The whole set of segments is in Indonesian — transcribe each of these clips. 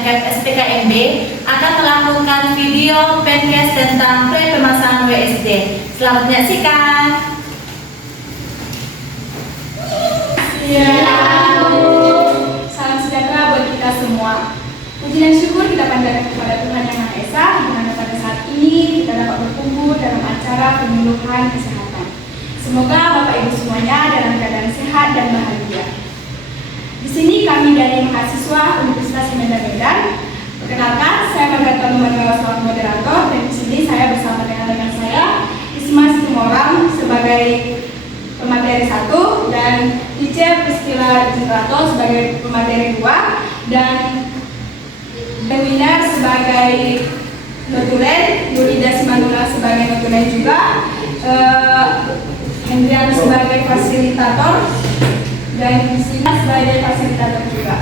SPKMB akan melakukan video podcast tentang pemasangan WSD. Selamat menyaksikan. Salam sejahtera buat kita semua. Puji dan syukur kita panjatkan kepada Tuhan Yang Maha Esa, di mana pada saat ini kita dapat berkumpul dalam acara penyuluhan kesehatan. Semoga Bapak Ibu semuanya dalam keadaan sehat dan bahagia. Di sini kami dari mahasiswa Universitas Medan. Perkenalkan, saya Margarita Numanera selaku moderator, dan di sini saya bersama dengan rekan saya Isma Situmorang sebagai pemateri 1 dan Ica Priscilla Jendrato sebagai pemateri 2 dan Dewina sebagai notulen, Yulida Simanula sebagai notulen juga, Hendrian sebagai fasilitator dan Sina sebagai fasilitator juga.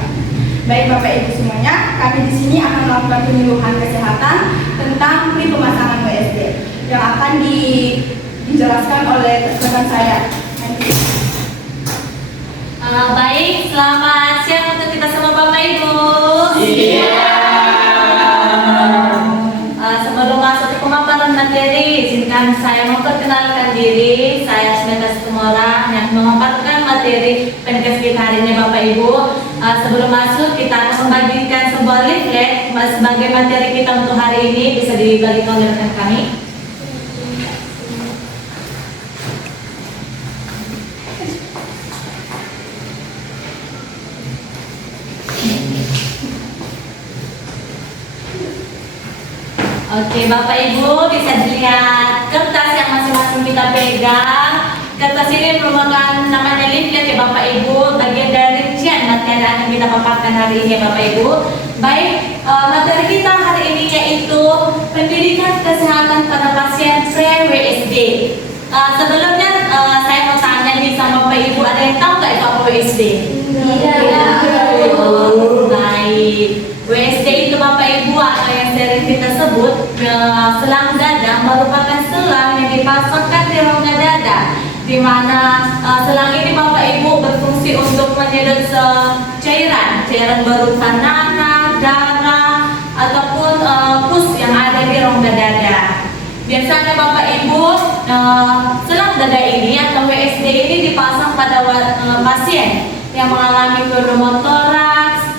Baik Bapak Ibu semuanya, kami di sini akan melakukan penyuluhan kesehatan tentang pemasangan WSD yang akan dijelaskan oleh rekan saya. Baik, selamat siang untuk kita semua Bapak Ibu. Sebelum masuk ke pemaparan materi, izinkan saya memperkenalkan diri. Saya Smeta Situmorang yang memaparkan materi podcast kita hari ini Bapak Ibu. Sebelum masuk, kita akan membagikan sebuah leaflet sebagai materi kita untuk hari ini, bisa dibagikan oleh rekan kami. Oke, Bapak Ibu bisa dilihat kertas yang masing-masing kita pegang. Kertas ini merupakan namanya leaflet ya Bapak Ibu, bagian dari rincian materi yang kita paparkan hari ini ya Bapak Ibu. Baik, materi kita hari ini yaitu pendidikan kesehatan pada pasien pre-WSD. Sebelumnya saya mau tanya nih sama Bapak Ibu, ada yang tahu nggak itu apa WSD? Iya. Baik. WSD itu Bapak Ibu atau yang sering kita sebut selang dada merupakan selang yang dipasangkan di rongga dada, di mana selang ini Bapak Ibu berfungsi untuk menyedot cairan berupa nanah, darah ataupun pus yang ada di rongga dada. Biasanya Bapak Ibu selang dada ini atau WSD ini dipasang pada pasien yang mengalami pneumotoraks,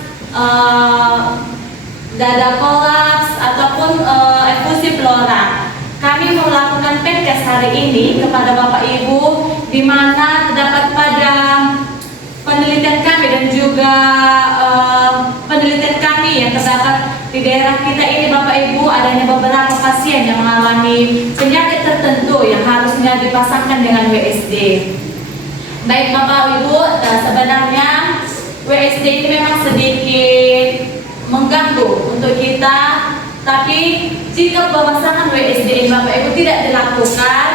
dada kolaps ataupun efusi plora. Kami melakukan podcast hari ini kepada Bapak Ibu, di mana terdapat pada penelitian kami dan juga penelitian kami yang terdapat di daerah kita ini Bapak Ibu, adanya beberapa pasien yang mengalami penyakit tertentu yang harusnya dipasangkan dengan WSD. Baik Bapak Ibu, sebenarnya WSD ini memang sedikit mengganggu untuk kita, tapi jika pemasangan WSD ini Bapak Ibu tidak dilakukan,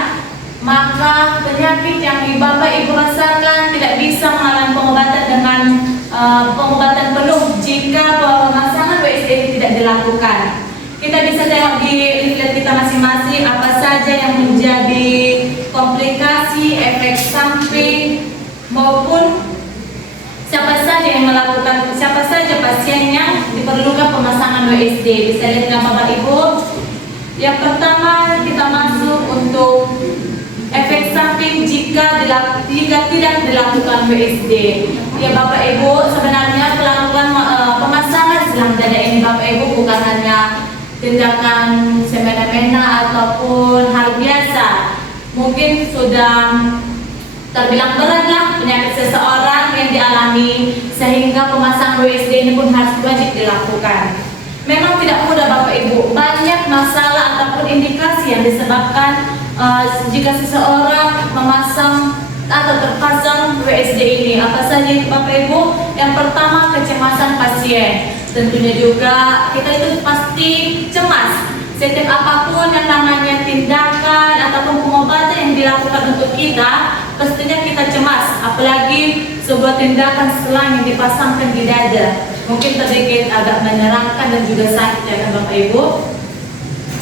maka penyakit yang Bapak Ibu rasakan tidak bisa mengalami pengobatan dengan pengobatan penuh jika pemasangan WSD ini tidak dilakukan. Kita bisa tengok di leaflet kita masing-masing apa saja yang menjadi komplikasi, efek samping maupun siapa saja pasien yang diperlukan pemasangan WSD. Bisa lihat dengan Bapak Ibu. Yang pertama kita masuk untuk efek samping jika tidak dilakukan WSD. Ya Bapak Ibu, sebenarnya melakukan pemasangan selang dada ini Bapak Ibu bukan hanya tindakan semena-mena ataupun hal biasa. Mungkin sudah terbilang berat lah penyakit seseorang yang dialami, sehingga pemasangan WSD ini pun harus wajib dilakukan. Memang tidak mudah Bapak Ibu, banyak masalah ataupun indikasi yang disebabkan jika seseorang memasang atau terpasang WSD ini. Apa saja itu Bapak Ibu? Yang pertama, kecemasan pasien. Tentunya juga kita itu pasti cemas. Setiap apapun yang namanya tindakan ataupun pengobatan yang dilakukan untuk kita, pastinya kita cemas. Apalagi sebuah tindakan selang yang dipasangkan di dada, mungkin sedikit agak menyeramkan dan juga sakit ya kan Bapak Ibu.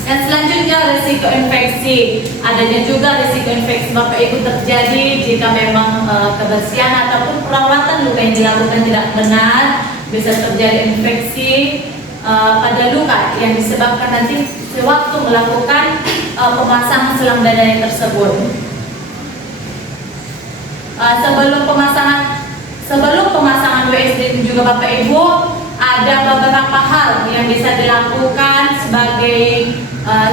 Dan selanjutnya risiko infeksi. Adanya juga risiko infeksi Bapak Ibu terjadi jika memang kebersihan ataupun perawatan luka yang dilakukan tidak benar, bisa terjadi infeksi pada luka yang disebabkan nanti sewaktu melakukan pemasangan selang dada tersebut. Sebelum pemasangan WSD juga Bapak Ibu, ada beberapa hal yang bisa dilakukan sebagai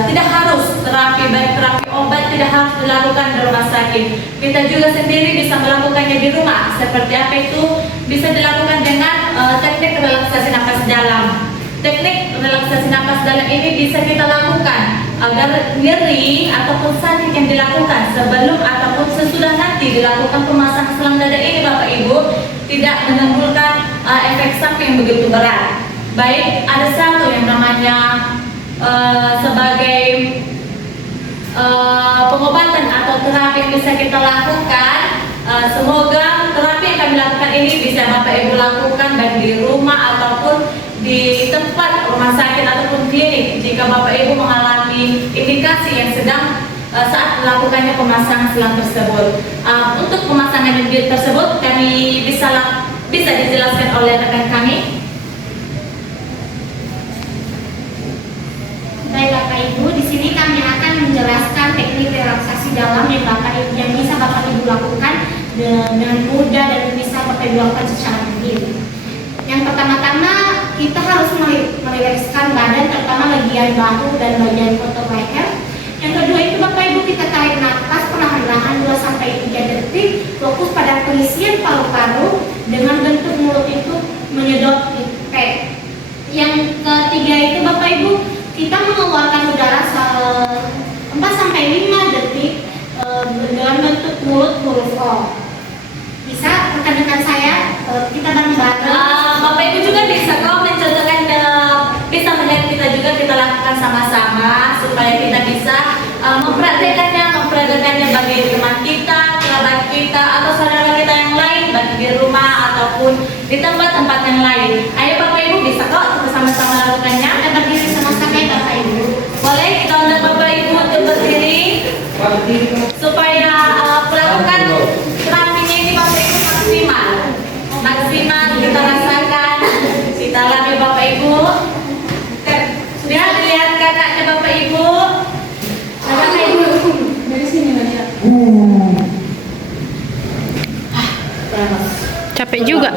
tidak harus terapi, baik terapi obat tidak harus dilakukan di rumah sakit. Kita juga sendiri bisa melakukannya di rumah. Seperti apa itu? Bisa dilakukan dengan teknik relaksasi napas dalam. Teknik relaksasi napas dalam ini bisa kita lakukan agar nyeri ataupun sakit yang dilakukan sebelum ataupun sesudah nanti dilakukan pemasangan selang dada ini Bapak Ibu tidak menimbulkan efek samping yang begitu berat. Baik, ada satu yang namanya sebagai pengobatan atau terapi yang bisa kita lakukan. Semoga terapi yang kami lakukan ini bisa Bapak Ibu lakukan baik di rumah ataupun di tempat rumah sakit ataupun klinik jika Bapak Ibu mengalami indikasi yang sedang saat melakukannya pemasangan selang tersebut. Untuk pemasangan tersebut kami bisa dijelaskan oleh rekan kami. Baik Bapak Ibu, di sini kami akan menjelaskan teknik relaksasi dalam yang bisa Bapak Ibu lakukan dengan mudah dan bisa Bapak Ibu lakukan secara mandiri. Yang pertama-tama kita harus merilekskan badan, terutama bagian bahu dan bagian otot leher. Yang kedua itu Bapak Ibu kita tarik nafas perlahan-lahan 2-3 detik, fokus pada pengisian paru-paru dengan bentuk mulut itu menyedot P. Yang ketiga itu Bapak Ibu kita mengeluarkan udara 4-5 detik dengan bentuk mulut huruf O. Bisa rekan-rekan saya kita bareng-bareng. Bapak Ibu juga bisa kok mencontohkan, bisa melihat kita juga kita lakukan sama-sama supaya kita bisa mempraktekannya bagi teman kita, kerabat kita atau saudara kita yang lain, baik di rumah ataupun di tempat-tempat yang lain. Ayo Bapak Ibu bisa kok kita sama-sama lakukannya. Kita berdiri sama-sama ya Bapak Ibu. Boleh kita undang Bapak Ibu untuk berdiri supaya melakukan terapinya ini Bapak Ibu maksimal kita rasakan, kita alami Bapak Ibu. Sudah lihat kakaknya Bapak Ibu. Bapak Ibu Dari sini aja. Capek juga.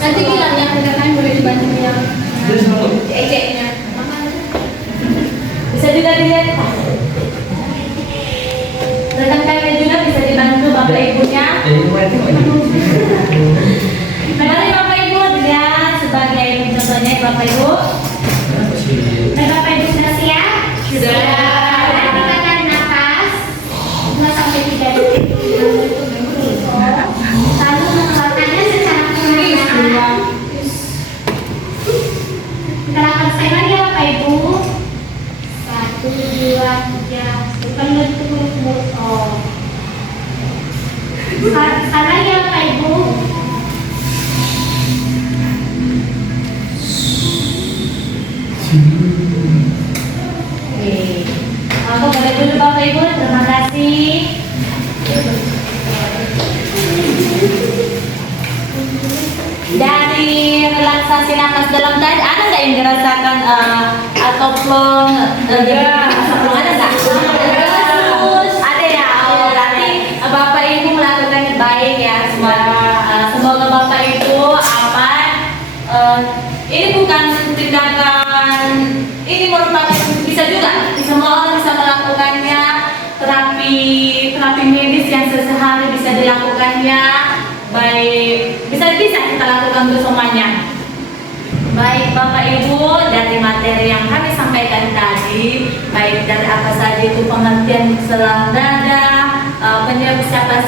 Nanti bilang ya rekan-rekan boleh dibantu yang ejeknya. bisa juga dilihat. Rekan kami juga bisa dibantu Bapak Ibunya. Mari Bapak Ibu dilihat sebagai contohnya Bapak Ibu. Baik Bapak Ibu sudah siap? Sudah. Kita tarik nafas 2-3 detik dengan bentuk mulut O. Lalu mengeluarkannya secara perlahan. Kita lakukan sekali lagi ya Bapak Ibu. 1, 2, 3 bukan bentuk mulut O. Sekali lagi ya Bapak Ibu. Oke. Aku balik dulu Bapak Ibu. Terima kasih. Dari relaksasi napas dalam tadi ada nggak yang dirasakan ataupun ada nggak? Ada ya. Oh, berarti Bapak Ibu melakukannya baik ya semua. Semoga Bapak Ibu aman. Ini bukan tindakan, ini merupakan bisa juga semua orang bisa melakukannya, terapi medis yang sehari bisa dilakukannya. Baik, bisa kita lakukan untuk semuanya. Baik Bapak Ibu, dari materi yang kami sampaikan tadi, baik dari apa saja itu pengertian selang dada, penyebab siapa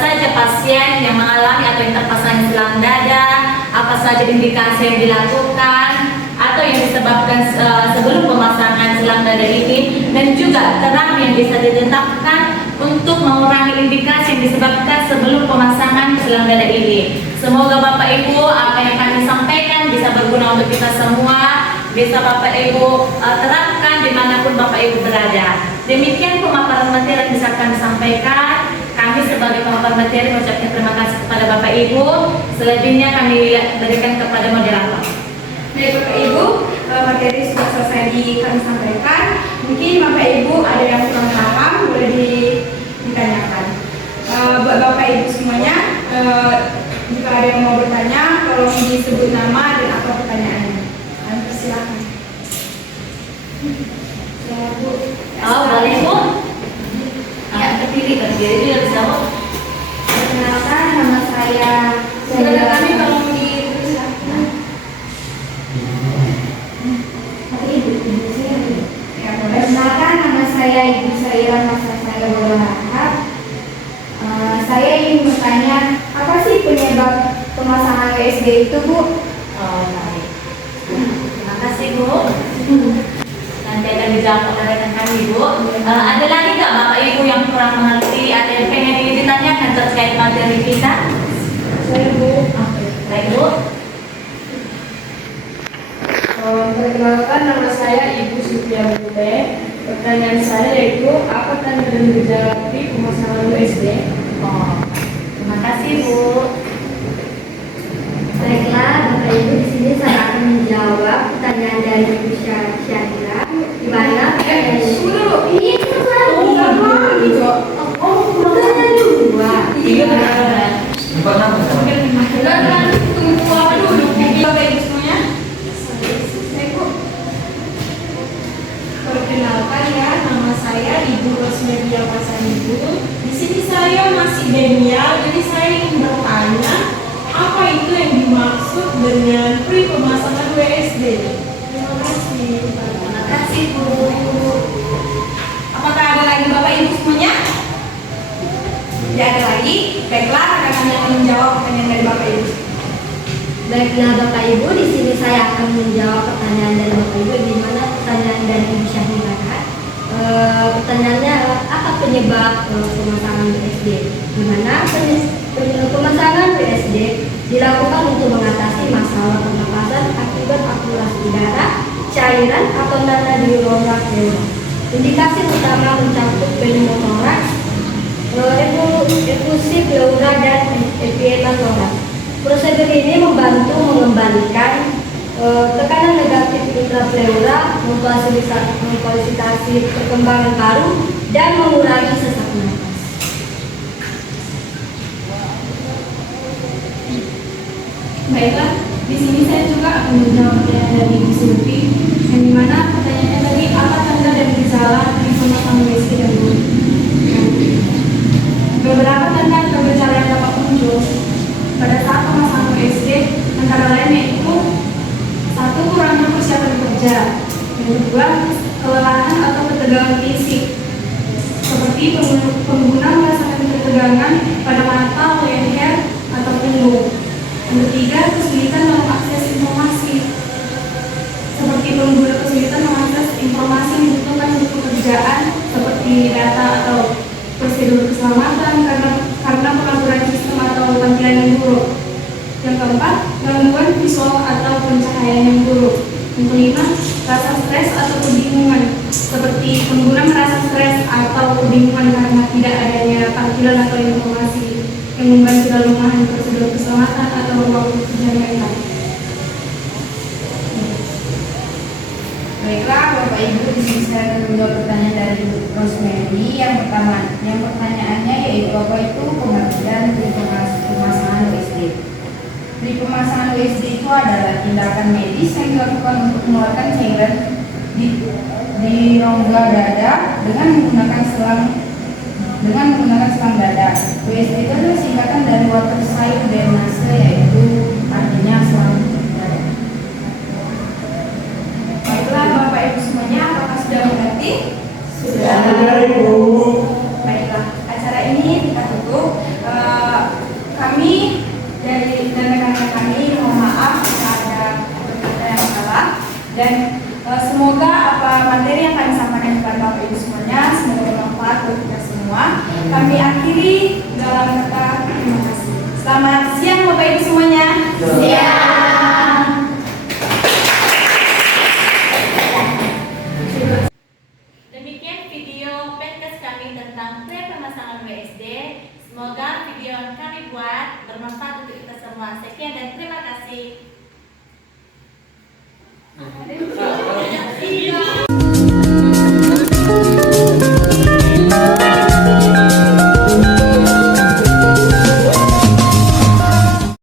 saja pasien yang mengalami atau yang terpasang selang dada, apa saja indikasi yang dilakukan atau yang disebabkan sebelum pemasangan selang dada ini, dan juga terapi yang bisa ditetapkan untuk mengurangi indikasi yang disebabkan sebelum pemasangan selang dada ini. Semoga Bapak Ibu apa yang kami sampaikan bisa berguna untuk kita semua, bisa Bapak Ibu terapkan dimanapun Bapak Ibu berada. Demikian pemaparan materi yang bisa kami sampaikan. Kami sebagai pemaparan materi mengucapkan terima kasih kepada Bapak Ibu. Selebihnya kami berikan kepada moderator. Baik Bapak Ibu, materi sudah selesai kami sampaikan. Mungkin Bapak Ibu ada yang kurang paham, boleh ditanyakan. Buat Bapak Ibu semuanya, jika ada yang mau bertanya, tolong disebut nama dan apa pertanyaannya. Kami persilakan. Ya, Bu. Oh, boleh Bu. Ya, berdiri dia bisa Bu. Perkenalkan, nama saya Saudara kami tolong dituliskan. Ya, boleh. Perkenalkan, nama saya Ibu Saira Masa saya berharap. Saya ingin bertanya, apa sih penyebab pemasangan WSD itu, Bu? Oh, baik. Terima kasih Bu. Nanti akan dijawab oleh rekan kami Bu. Ada lagi nggak Bapak Ibu yang kurang mengerti atau yang pengen ditanyakan terkait materi kita? Saya, Bu. Baik Bu. Perkenalkan, nama saya Ibu Sufia Bute. Pertanyaan saya yaitu apa tanda dan gejala dari pemasangan USD? Oh, terima kasih Bu. Baiklah, Bapak Ibu, di sini saya akan menjawab pertanyaan dari Ibu Syahira. Di mana pertanyaan Dulu. ini pertanyaan dua. Tunggu apa dulu? Bapak Ibu semuanya. Saya Bu. Perkenalkan ya, nama saya Ibu Rosmedia Pasanibu. Di sini saya masih Denial, jadi saya ingin bertanya apa itu yang dimaksud dengan pre pemasangan WSD. Terima kasih. Terima kasih Bu. Apakah ada lagi Bapak Ibu semuanya? Tidak ada lagi. Baiklah, akan kami akan menjawab pertanyaan dari Bapak Ibu. Baiklah Bapak Ibu, di sini saya akan menjawab pertanyaan dari Bapak Ibu. Di mana pertanyaan dari Ibu Syahira? Pertanyaannya apa penyebab pemasangan WSD? Di mana pemasangan WSD dilakukan untuk mengatasi masalah pernapasan akibat akumulasi udara, cairan atau nanah di rongga pleura. Indikasi utama mencakup pneumotoraks, efusi pleura dan emphysema thorax. Prosedur ini membantu mengembalikan tekanan negatif intrapleura, memfasilitasi perkembangan paru dan mengurangi sesak napas. Baiklah, di sini saya juga akan menjawab pertanyaan dari Ibu Silvi, yang dimana pertanyaannya tadi apa tanda dan gejala dari pemasangan WSD dan Bu. Beberapa tanda atau gejala yang dapat muncul pada saat pemasangan WSD antara lain yaitu satu, kurangnya persiapan kerja, yang kedua kelelahan atau ketegangan fisik seperti pengguna merasakan ketegangan pada mata, leher, atau punggung. Yang ketiga, kesulitan dalam akses informasi seperti pengguna kesulitan mengakses informasi yang dibutuhkan untuk pekerjaan seperti data atau prosedur keselamatan karena pengaturan sistem atau tampilan yang buruk. Yang keempat, gangguan visual atau pencahayaan yang buruk. Yang kelima, rasa stres atau kebingungan seperti pengguna merasa stres atau kebingungan karena tidak adanya tampilan atau informasi yang membantu dalam memahami prosedur keselamatan atau ruang pekerjaan mereka. Baiklah Bapak Ibu, di sini saya akan menjawab pertanyaan dari Rosemary. Yang pertanyaannya yaitu apa itu pengertian dari pemasangan WSD. Dari pemasangan WSD itu adalah tindakan medis yang dilakukan untuk mengeluarkan cairan di rongga dada dengan menggunakan selang dada. WSD itu adalah singkatan dari water side drainase, yaitu artinya selang dada. Baiklah Bapak Ibu semuanya, apakah sudah mengerti? Sudah. Baiklah, acara ini kita tutup. Kami dan rekan-rekan kami mohon maaf jika ada kata yang salah, dan semoga apa materi yang kami sampaikan kepada Bapak Ibu semuanya semoga bermanfaat untuk kita semua. Kami akhiri dalam kata terima kasih. Selamat siang Bapak Ibu semuanya. Siang. Demikian video podcast kami tentang pre-pemasangan WSD. Semoga video yang kami buat bermanfaat untuk kita semua. Sekian dan terima kasih. Ada yang